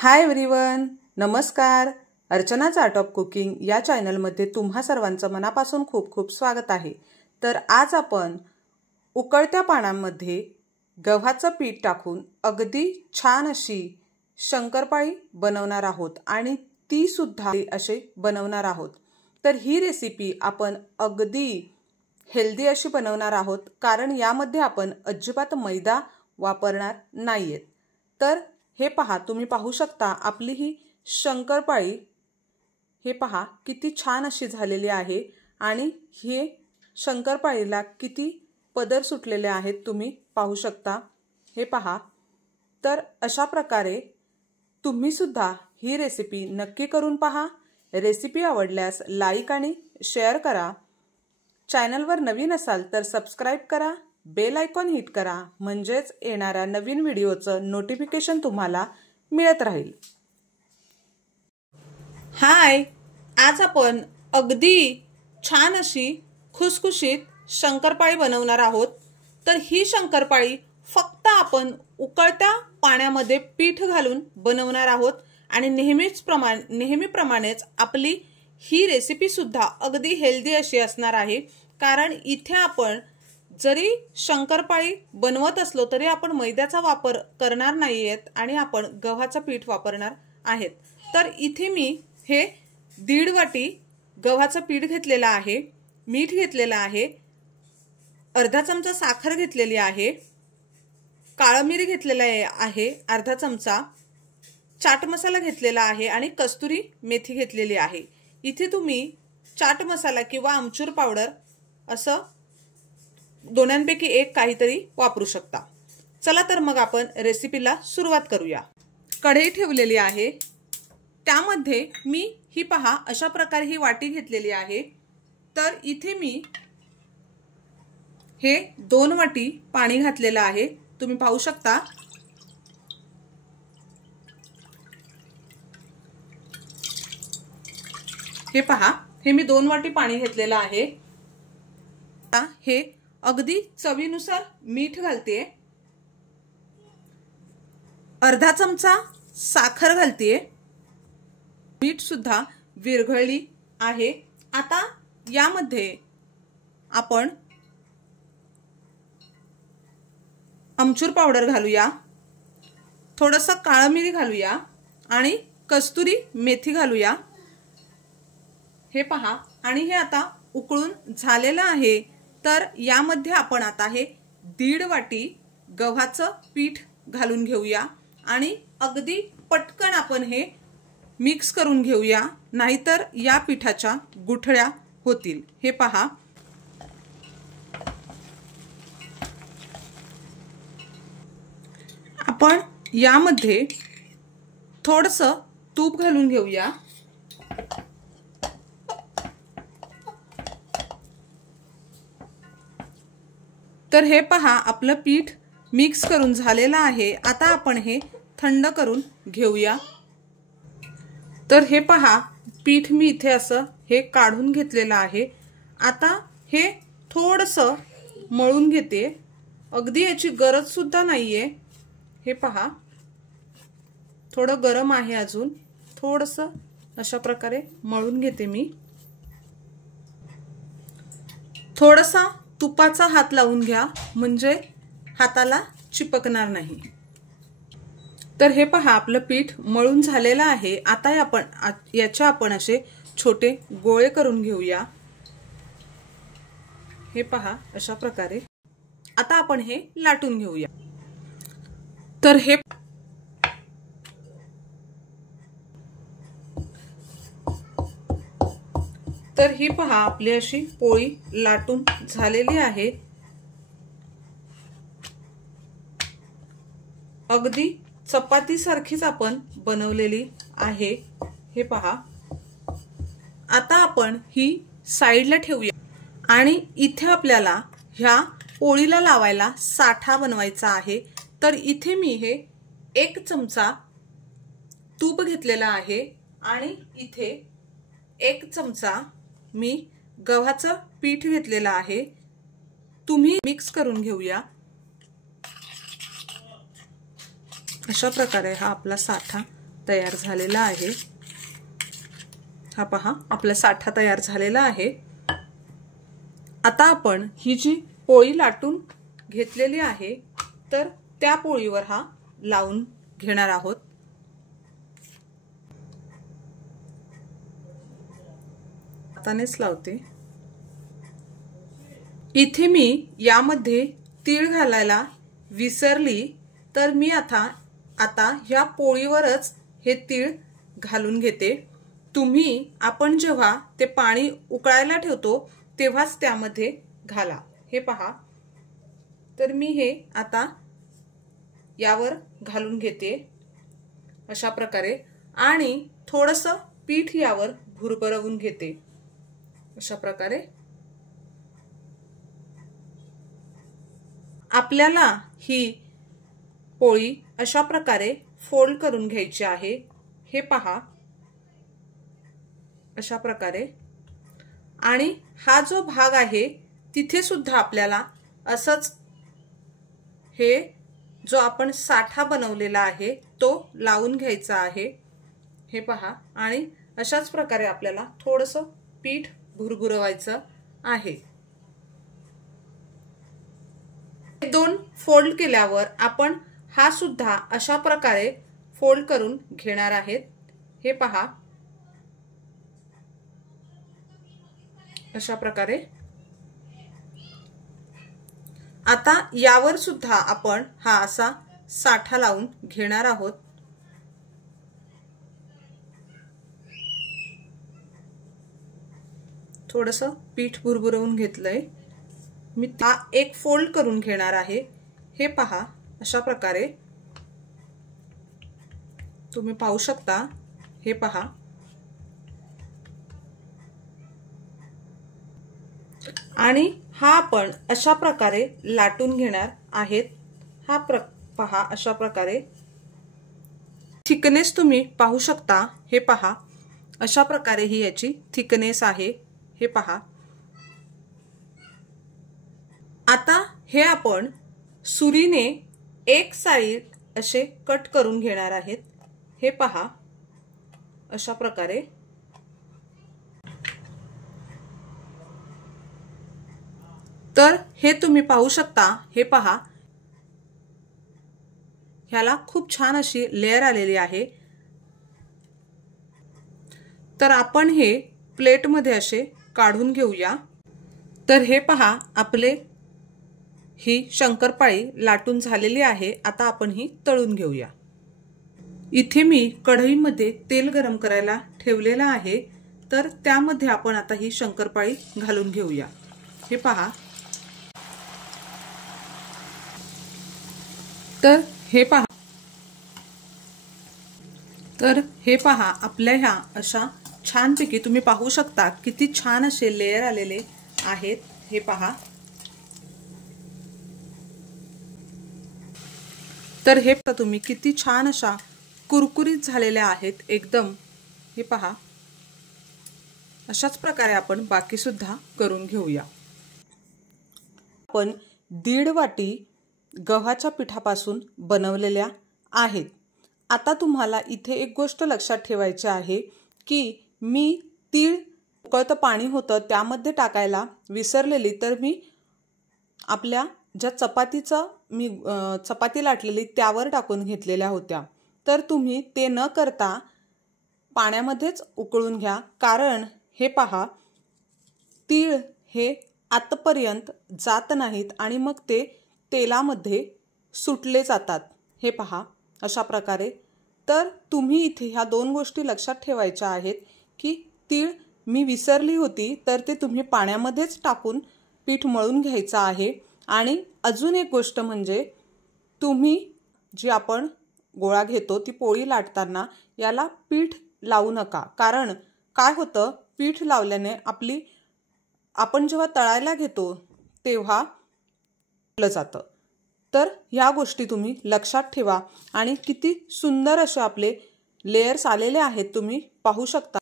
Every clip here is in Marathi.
हाय एव्हरीवन, नमस्कार। अर्चनाच आर्ट ऑफ कुकिंग या चॅनलमध्ये तुम्हा सर्वांचं मनापासून खूप खूप स्वागत आहे। तर आज आपण उकळत्या पाण्यामध्ये गव्हाचं पीठ टाकून अगदी छान अशी शंकरपाळी बनवणार आहोत आणि ती सुद्धा असे बनवणार आहोत। तर ही रेसिपी आपण अगदी हेल्दी अशी बनवणार आहोत, कारण यामध्ये आपण अजिबात मैदा वापरणार नाहीयेत। तर हे पहा, तुम्ही पाहू शकता आपली ही शंकरपाळी हे पहा किती छान अशी झालेली आहे आणि हे शंकरपाळीला किती पदर सुटलेले आहेत तुम्ही पाहू शकता। हे पहा, तर अशा प्रकारे तुम्ही सुद्धा ही रेसिपी नक्की करून पहा। रेसिपी आवडल्यास लाईक आणि शेअर करा। चॅनलवर नवीन असाल तर सबस्क्राइब करा, बेल आयकॉन हिट करा, म्हणजेच येणाऱ्या नवीन व्हिडिओचं नोटिफिकेशन तुम्हाला मिळत राहील। हाय, आज आपण अगदी छान अशी खुसखुशीत शंकरपाळी बनवणार आहोत। तर ही शंकरपाळी फक्त आपण उकळत्या पाण्यामध्ये पीठ घालून बनवणार आहोत आणि नेहमीप्रमाणेच आपली ही रेसिपी सुद्धा अगदी हेल्दी अशी असणार आहे, कारण इथे आपण जरी शंकरपाळी बनवत असलो तरी आपण मैद्याचा वापर करणार नाहीयेत आणि आपण गव्हाचं पीठ वापरणार आहेत। तर इथे मी हे 1.5 वाटी गव्हाचं पीठ घेतलेलं आहे, मीठ घेतलेलं आहे, अर्धा चमचा साखर घेतलेली आहे, काळं मिरी घेतलेलं आहे अर्धा चमचा, चाट मसाला घेतलेला आहे आणि कस्तुरी मेथी घेतलेली आहे। इथे तुम्ही चाट मसाला किंवा आमचूर पावडर असं दोन्यांपैकी एक काहीतरी वापरू शकता। चला तर मग आपण रेसिपीला सुरुवात करूया। कढई ठेवलेली आहे, त्यामध्ये मी ही पहा अशा प्रकारे ही वाटी घेतलेली आहे। तर इथे मी हे 2 वाटी पाणी घातलेलं आहे, तुम्ही पाहू शकता। हे पहा, हे मी 2 वाटी पाणी घेतलेलं आहे। आता हे अगदी चवीनुसार मीठ घालते, अर्धा चमचा साखर घालते, मीठ सुद्धा विरघळली आहे। आता यामध्ये आपण आमचूर पावडर घालूया, थोडंसं काळं मिरी घालूया आणि कस्तुरी मेथी घालूया। हे पहा, आणि हे आता उकळून झालेलं आहे। तर यामध्ये आपण आता हे 1.5 वाटी गव्हाचं पीठ घालून घेऊया आणि अगदी पटकन आपण हे मिक्स करून घेऊया, नाहीतर या पिठाच्या गुठळ्या होतील। हे पहा, आपण यामध्ये थोडंसं तूप घालून घेऊया। तर हे पहा, आपलं पीठ मिक्स करून झालेलं आहे। आता आपण हे थंड करून घेऊया। तर हे पहा, पीठ मी इथे असं हे काढून घेतलेलं आहे। आता हे थोडंसं मळून घेते, अगदी याची गरज सुद्धा नाहीये। हे पहा, थोडं गरम आहे अजून, थोडंसं अशा प्रकारे मळून घेते मी। थोडासा तुपाचा हात लावून घ्या, म्हणजे हाताला चिपकणार नाही। तर हे पहा, आपलं पीठ मळून झालेलं आहे। आता आपण असे छोटे गोळे करून घेऊया। हे पहा अशा प्रकारे। आता आपण हे लाटून घेऊया। तर ही पहा, आपली अशी पोळी लाटून झालेली आहे। अगदी चपाती सारखीच आपण बनवलेली आहे। हे पहा, आता आपण ही साइडला ठेवूया आणि इथे आपल्याला ह्या पोळीला लावायला साठा बनवायचा आहे। तर इथे मी हे 1 चमचा तूप घेतलेला आहे आणि इथे 1 चमचा मी गव्हाचं पीठ घेतलेलं आहे। तुम्ही मिक्स करून घेऊया। अशा प्रकारे हा आपला साठा तयार झालेला आहे। हा पहा आपला साठा तयार झालेला आहे। आता आपण ही जी पोळी लाटून घेतलेली आहे तर त्या पोळीवर हा लावून घेणार आहोत। हातानेच लावते। इथे मी यामध्ये तीळ घालायला विसरली तर मी आता ह्या पोळीवरच हे तीळ घालून घेते। तुम्ही आपण जेव्हा ते पाणी उकळायला ठेवतो तेव्हाच त्यामध्ये घाला। हे पहा, तर मी हे आता यावर घालून घेते अशा प्रकारे आणि थोडंसं पीठ यावर भुरभरवून घेते अशा प्रकारे। आपल्याला ही पोळी अशा प्रकारे फोल्ड करून घ्यायची आहे। हे पहा अशा प्रकारे। आणि हा जो भाग आहे तिथे सुद्धा आपल्याला असंच हे जो आपण साठा बनवलेला आहे तो लावून घ्यायचा आहे। हे पहा आणि अशाच प्रकारे आपल्याला थोडंसं पीठ भुरभुरवायचं आहे। दोन फोल्ड केल्यावर आपण हा सुद्धा अशा प्रकारे फोल्ड करून घेणार आहेत। हे पहा अशा प्रकारे। आता यावर सुद्धा आपण हा असा साठा लावून घेणार आहोत। थोडंसं पीठ भुरभुरवून घेतलंय मी। हा एक फोल्ड करून घेणार आहे। हे पहा अशा प्रकारे तुम्ही पाहू शकता। हे पहा आणि हा आपण अशा प्रकारे लाटून घेणार आहेत। हा पहा अशा प्रकारे थिकनेस तुम्ही पाहू शकता। हे पहा अशा प्रकारे ही याची थिकनेस आहे। हे पहा आता हे आपण सुरीने एक साइड असे कट करून घेणार आहेत। हे पहा अशा प्रकारे। तर हे तुम्ही पाहू शकता। हे पहा ह्याला खूप छान अशी लेयर आलेली आहे। तर आपण हे प्लेट मध्ये असे काढून घेऊया। तर हे पहा आपले ही शंकरपाळी लाटून झालेली आहे। आता आपण ही तळून घेऊया। इथे मी कढईमध्ये तेल गरम करायला ठेवलेला आहे तर त्यामध्ये आपण आता ही शंकरपाळी घालून घेऊया। हे पहा तर हे पहा आपल्या ह्या अशा छानपैकी तुम्ही पाहू शकता किती छान असे लेयर आलेले आहेत। हे पहा तर हे तुम्ही किती छान अशा कुरकुरीत झालेल्या आहेत एकदम। हे पहा अशाच प्रकारे आपण बाकी सुद्धा करून घेऊया। आपण 1.5 वाटी गव्हाच्या पिठापासून बनवलेल्या आहेत। आता तुम्हाला इथे एक गोष्ट लक्षात ठेवायची आहे की मी तीळ उकळतं पाणी होतं त्यामध्ये टाकायला विसरलेली। तर मी आपल्या ज्या चपाती लाटलेली त्यावर टाकून घेतलेल्या होत्या। तर तुम्ही ते न करता पाण्यामध्येच उकळून घ्या। कारण हे पहा तीळ हे आतपर्यंत जात नाहीत आणि मग ते तेलामध्ये सुटले जातात। हे पहा अशा प्रकारे। तर तुम्ही इथे ह्या 2 गोष्टी लक्षात ठेवायच्या आहेत की तीळ मी विसरली होती तर ते तुम्ही पाण्यामध्येच टाकून पीठ मळून घ्यायचं आहे। आणि अजून एक गोष्ट म्हणजे तुम्ही जी आपण गोळा घेतो ती पोळी लाटताना याला पीठ लावू नका। कारण काय होतं पीठ लावल्याने आपण जेव्हा तळायला घेतो तेव्हा जातं। तर ह्या गोष्टी तुम्ही लक्षात ठेवा। आणि किती सुंदर असे आपले लेयर्स आलेले आहेत तुम्ही पाहू शकता।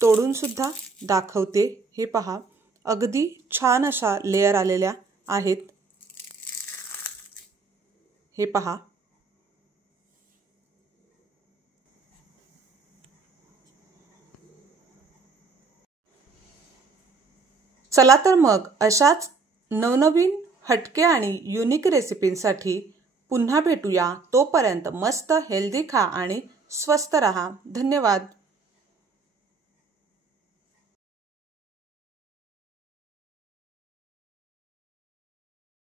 तोडून सुद्धा दाखवते। हे पहा अगदी छान अशा लेयर आलेल्या आहेत। हे पहा चला तर मग अशाच नवनवीन हटके आणि युनिक रेसिपींसाठी पुन्हा भेटूया. तोपर्यंत मस्त हेल्दी खा आणि स्वस्थ रहा. धन्यवाद.